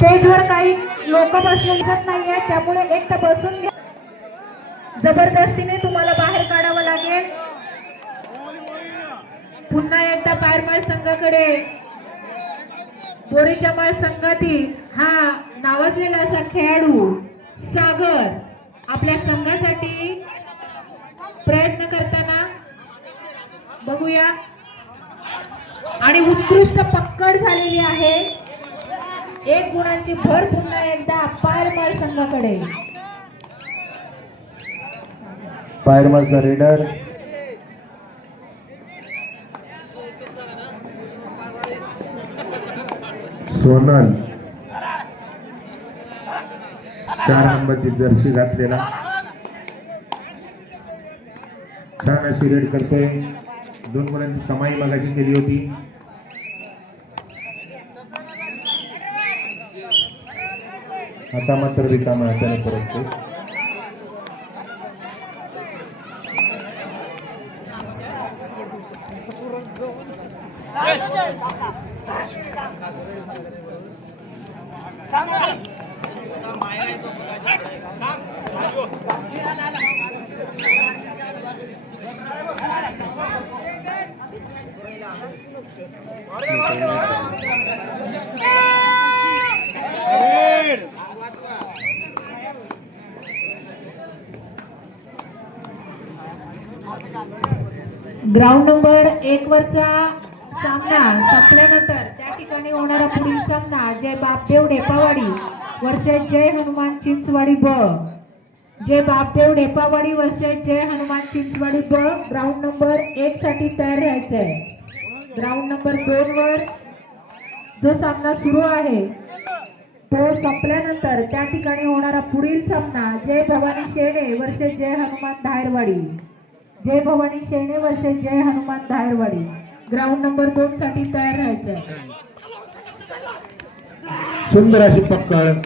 स्टेजवर काही लोक बसले दिसत नाहीये त्यामुळे एक तर बसून घ्या. जबरदस्तीने तुम्हाला बाहेर काढावं लागेल. पुन्हा एकदा पायरमाळ संघाकडे. बोरीच्या माळ संघातील हा नावाजलेला असा खेळाडू सागर आपल्या संघासाठी प्रयत्न करताना बघूया. आणि उत्कृष्ट पक्कड झालेली आहे. एक गुणांची भर पुन्हा एकदा पायरमाल संघाकडे. पायरमालचा रेडर. सोनल. चार नंबरची जर्सी घातलेला. छान अशी रेड करतोय. दोन मुलांची कमाई मगाशी केली होती. आता मात्र रिकामा हाताने परततो ग्राउंड नंबर एक वरचा सामना संपल्यानंतर त्या ठिकाणी होणारा पुढील सामना जय बापदेव ढेपावाडी वरचे जय हनुमान चिंचवाडी ब. जय बापदेव ढेपावाडी वरचे जय हनुमान चिंचवाडी ब. ग्राउंड नंबर एक साठी तयार राहायचं आहे ग्राउंड नंबर दोन वर जो सामना सुरू आहे तो संपल्यानंतर त्या ठिकाणी होणारा पुढील सामना जय भवानी शेणे वर्षे जय Hanuman धायरवाडी. Jai Bhavani Shene versus Jai Hanuman Dhayarwadi ground number दोन साठी तयार राहायचं सुंदर अशी पक्कड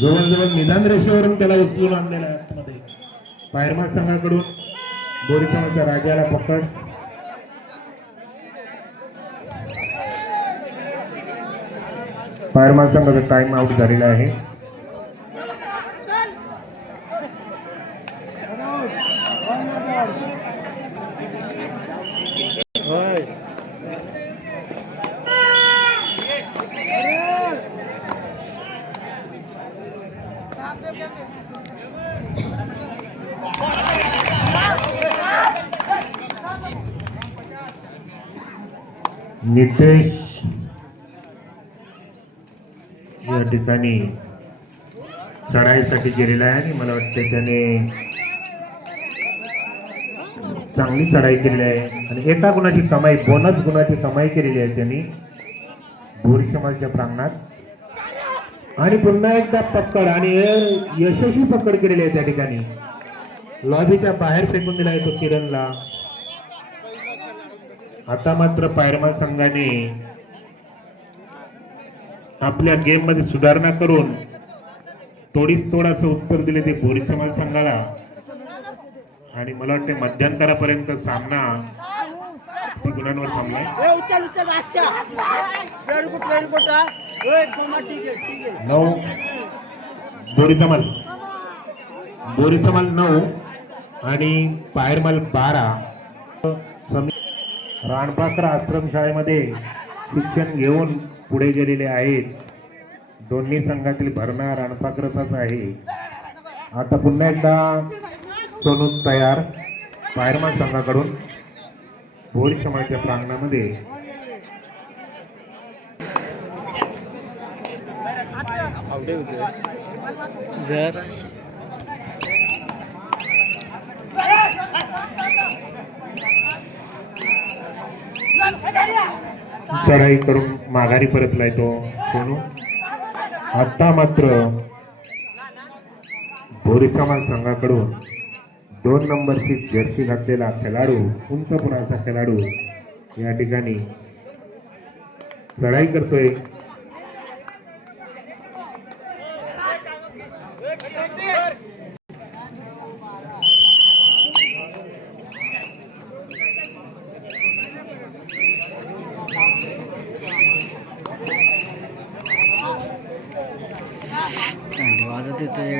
जवळजवळ निदान रेषेवरून त्याला उचलून आणलेला आहे आतमध्ये. पायरमाल संघाकडून बोरिसमाच्या राजाला पकड पायरमाल संघाचा टाइम आउट झालेला आहे. नितेश. या ठिकाणी चढाईसाठी गेलेला आहे आणि मला वाटते त्याने चांगली चढाई केलेली आहे. आणि एका गुणाची कमाई बोनस गुणाची कमाई केलेली आहे त्यांनी. भोरी समाजच्या प्रांगणात. आणि पुन्हा एकदा पकड आणि यशस्वी पकड केलेली आहे त्या ठिकाणी. लॉबीच्या बाहेर फेकून दिला आहे तो किरणला. आता मात्र पायरमान संघाने आपल्या गेममध्ये सुधारणा करून तोड असं उत्तर दिले ते बोरी समाज संघाला. आणि मला वाटते मध्यंतरापर्यंत सामना गुणांवर थांबलाय. आहे नऊ. बोरी समाल बोरी समाल नऊ आणि पायरमाल बारा. समी राणपाकर आश्रमशाळेमध्ये शिक्षण घेऊन पुढे गेलेले आहेत. दोन्ही संघातील भरणा राणपाकरचाच आहे. आता पुन्हा एकदा सोनू तयार फायरमॅन संघाकडून भोरी समाजाच्या प्रांगणामध्ये. जर चढाई करून माघारी परतलाय तो सोनू आता मात्र भोरी संघाकडून दोन नंबरची जर्सी घातलेला खेळाडू उंच पुण्याचा खेळाडू या ठिकाणी चढाई करतोय. देतो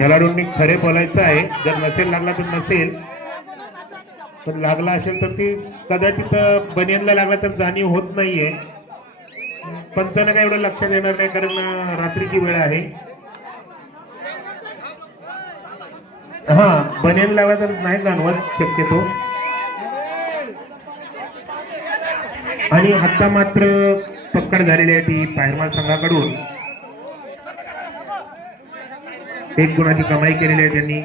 खेळाडूंनी खरे बोलायचं आहे. जर नसेल लागला तर नसेल. पण लागला असेल तर ती कदाचित बनियनला लागला तर जाणीव होत नाहीये. पंचांना काय एवढं लक्षात येणार नाही कारण रात्रीची वेळ आहे. हा बनियन लागला तर नाही जाणवत शक्यतो. आणि आता मात्र पक्कड झालेली आहे ती पायरमाल संघाकडून. एक गुणाची कमाई केलेली आहे त्यांनी.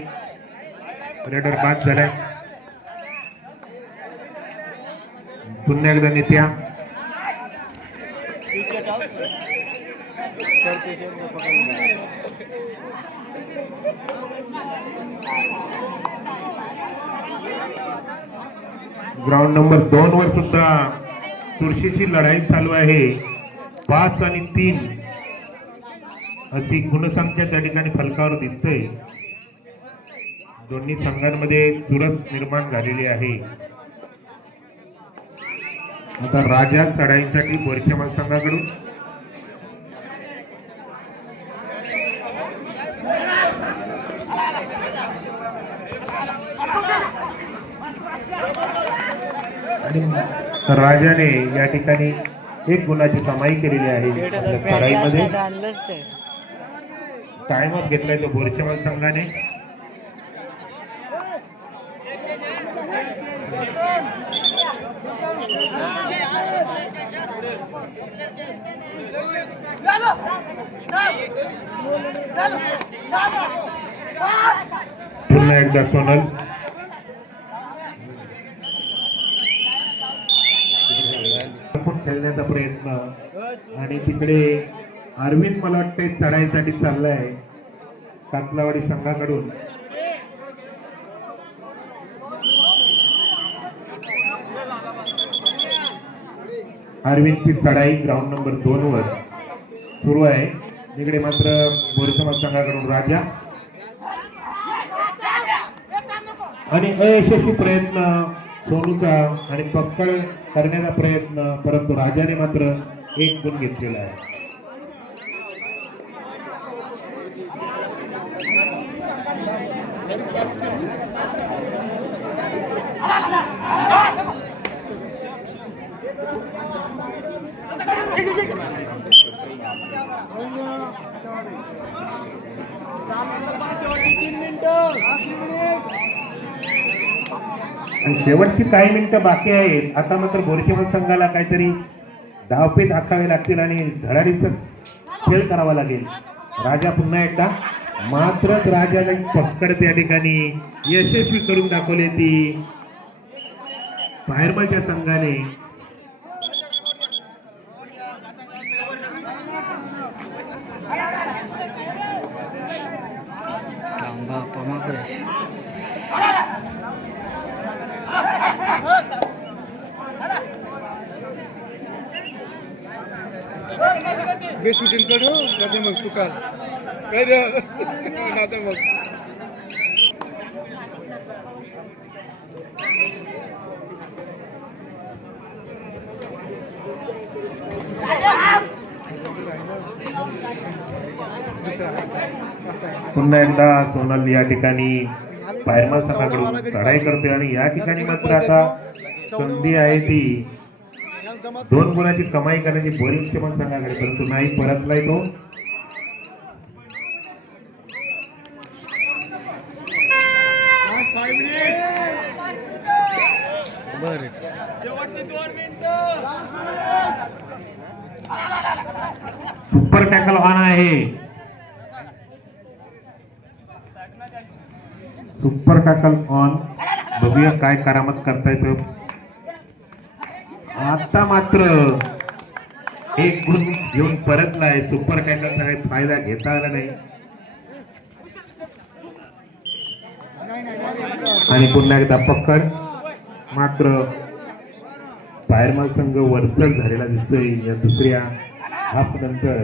रेडर बाद झालाय. पुन्हा एकदा नेत्या. ग्राउंड नंबर दोन वर सुद्धा तुळशीची लढाई चालू आहे. पाच आणि तीन. अशी गुणसंख्या त्या ठिकाणी फलकावर दिसते. दोन्ही संघांमध्ये चुरस निर्माण झालेली आहे. आता राजा चढाईसाठी बोरखेमाल संघाकडून राजाने या ठिकाणी एक गुणाची कमाई केलेली आहे. चढाईमध्ये. आणलंच टाइम घेतलाय तो बोरचेमाल संघाने. पुन्हा एकदा सोनल. खेळण्याचा प्रयत्न. आणि तिकडे अरविंद मला वाटते चढाईसाठी चाललाय कातलावाडी संघाकडून. अरविंदची चढाई ग्राउंड नंबर दोन वर सुरू आहे. इकडे मात्र बोरसमाज संघाकडून राजा. आणि अयशस्वी प्रयत्न सोनूचा आणि पक्कड करण्याचा प्रयत्न परंतु राजाने मात्र एक गुण घेतलेला आहे. आणि शेवटची काही मिनिटं बाकी आहेत. आता मात्र बोरखेमल संघाला काहीतरी धावपेच आखावे लागतील आणि धडाडीचा खेळ करावा लागेल. राजा पुन्हा एकदा मात्र राजाला पक्कड त्या ठिकाणी. यशस्वी करून दाखवली ती. फायरमलच्या संघाने बे शूटिंग करू नाही मग चुकाल. काय रे? आता मग. पुन्हा एकदा सोनल या ठिकाणी फायरमल संघाकडून चढाई करते आणि या ठिकाणी मात्र आता संधी आहे ती. दोन गुणाची कमाई करण्याची बोरिंग चमन संघाकडे परंतु नाही परतलाय तो. बरं. सुपर टॅकल ऑन आहे. सुपर टॅकल ऑन बघूया काय करामत करता येतं आता मात्र एक ग्रुप घेऊन परतलाय सुपर कॅटलचा काही फायदा घेता आला नाही. आणि पुन्हा एकदा पक्कड. मात्र फायरमाल संघ वरचल झालेला दिसतोय. या दुसऱ्या हाफ नंतर.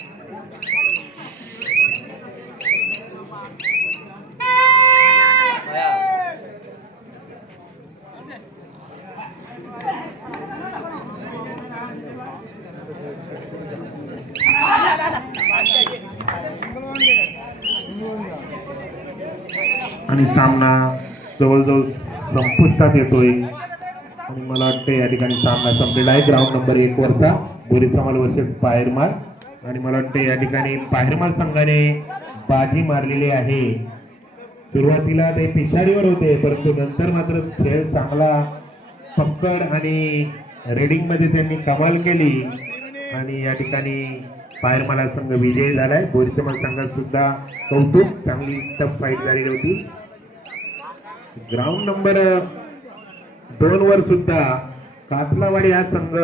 आणि सामना जवळजवळ संपुष्टात येतोय. आणि मला वाटतं या ठिकाणी सामना संपलेला आहे. ग्राउंड नंबर एक वरचा बोरीसमाल वर्सेस पायरमाल. आणि मला वाटतं या ठिकाणी पायरमाल संघाने बाजी मारलेली आहे. सुरुवातीला ते पिछाडीवर होते परंतु नंतर मात्र खेळ चांगला पक्कड आणि रेडिंगमध्ये त्यांनी कमाल केली. आणि या ठिकाणी पायरमाला संघ विजयी झालाय. बोरीसमाल संघात सुद्धा कौतुक चांगली टफ फाईट झालेली होती. ग्राउंड नंबर दोन वर सुद्धा कातलावाडी हा संघ.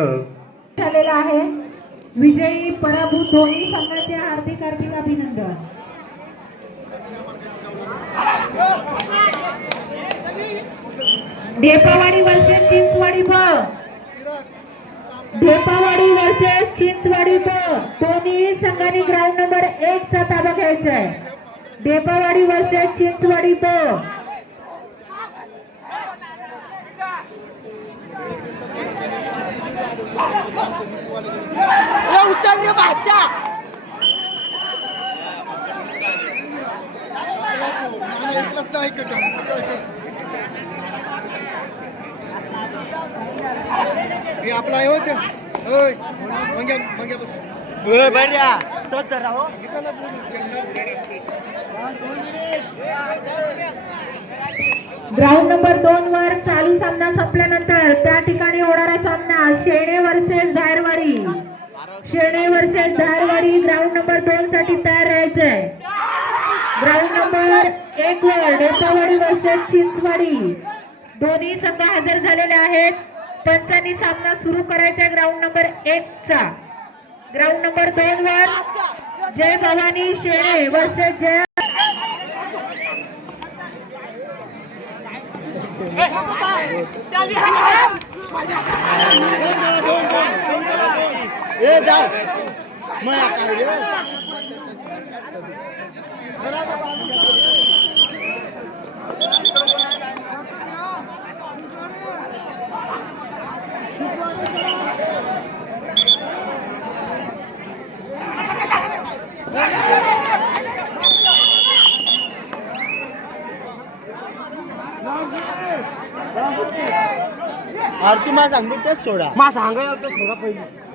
झालेला आहे. विजयी पराभूत दोन्ही संघाचे हार्दिक हार्दिक अभिनंदन. ढेपावाडी वर्सेस चिंचवाडी ब ढेपावाडी वर्सेस चिंचवाडी ब दोन्ही संघाने ग्राउंड नंबर एक चा ताबा घ्यायचा आहे. ढेपावाडी वर्सेस चिंचवाडी ब ए, उचल रे भाषा. हे आपला आहे होते होय. मग मग बस. ए, बऱ्या तो तर राहो. त्याला बोलू ग्राउंड नंबर दोन वर चालू सामना संपल्यानंतर त्या ठिकाणी होणारा सामना Shene versus Dharwadi. Shene versus Dharwadi ground number दोन साठी तयार राहायचंय ग्राउंड नंबर एक वर डेपावाडी वर्सेस चिंचवाडी. दोन्ही संघ हजर झालेले आहेत. पंचांनी सामना सुरू करायचा ग्राउंड नंबर एक चा. ग्राउंड नंबर दोन वर जय भवानी शेणे वर्सेस जय ए जाओ मैं काय रे आरती मा सांगतो तेच सोडा. मा सांगायला थोडा पहिले.